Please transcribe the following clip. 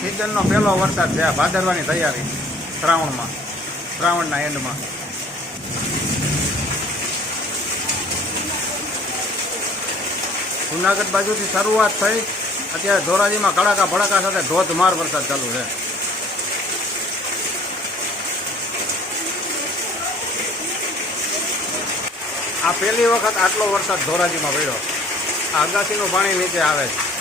સિઝનનો પહેલો વરસાદ છે ભાદરવાની તૈયારી શ્રાવણમાં, શ્રાવણના એન્ડમાં. જુનાગઢ બાજુથી શરૂઆત થઈ, અત્યારે ધોરાજીમાં કડાકા ભડાકા સાથે ધોધમાર વરસાદ ચાલુ છે. આ પહેલી વખત આટલો વરસાદ ધોરાજીમાં પડ્યો. આ અગાસીનું પાણી નીચે આવે છે.